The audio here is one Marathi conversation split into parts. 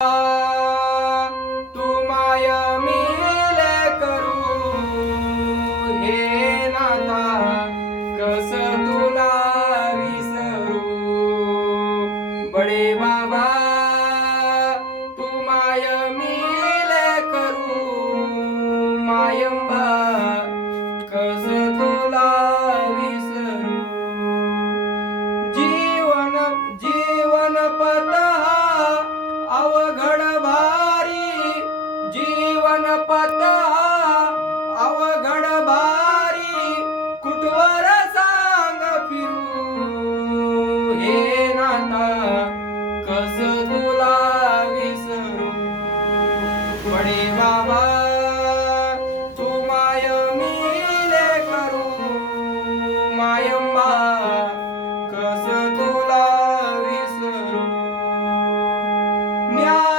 तू माय मिले करू हे नाता कस तुला विसरू बडे बाबा तू माय मिले करू मायंबा कस तुला विसरू जीवन जीवन पत अवघड भारी जीवन पत अवघड भारी कुठवर सांग फिरू हे नाता कस तुला विसरू बडे बाबा तू माय मिले करू मायंबा कस तुला विसरू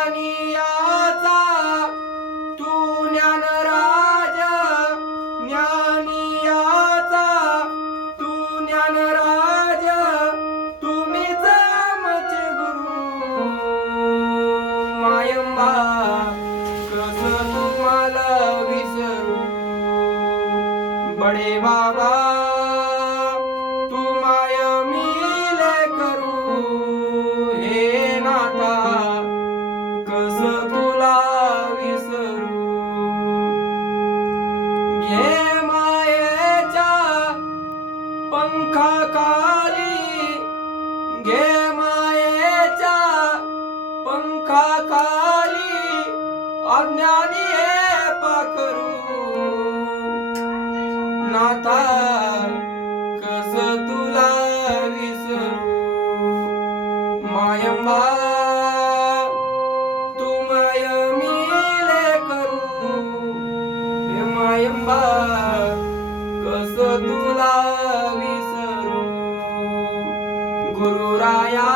ज्ञानियाचा तू ज्ञानराज ज्ञानियाचा तू ज्ञानराज तुम्हीच आमचे गुरु मायंबा कस तुम्हाला विसरू बडे बाबा तू माय मिले करू हे नाता कस तुला विसरू घे मायेच्या पंखाखाली घे मायेच्या पंखाखाली अज्ञानी हे पाखरू नाता कस तुला विसरू मायंबा तू माय मिले करू हे मायंबा कस तुला विसरू गुरुराया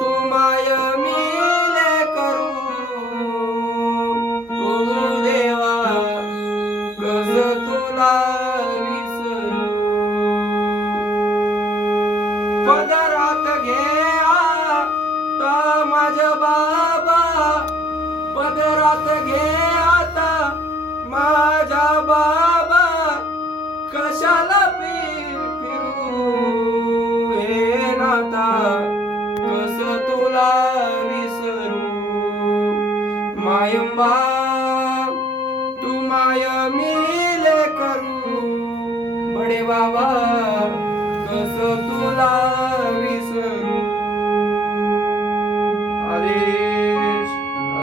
तू माय मिले करू गुरुदेवा कस तुला विसरू पदरात घे आता माझ्या बाबा पदरात घे आता माझ्या बाबा कशाला फिरू हे नाता कस तुला विसरू मायंबा तू माय मिले करू बडे बाबा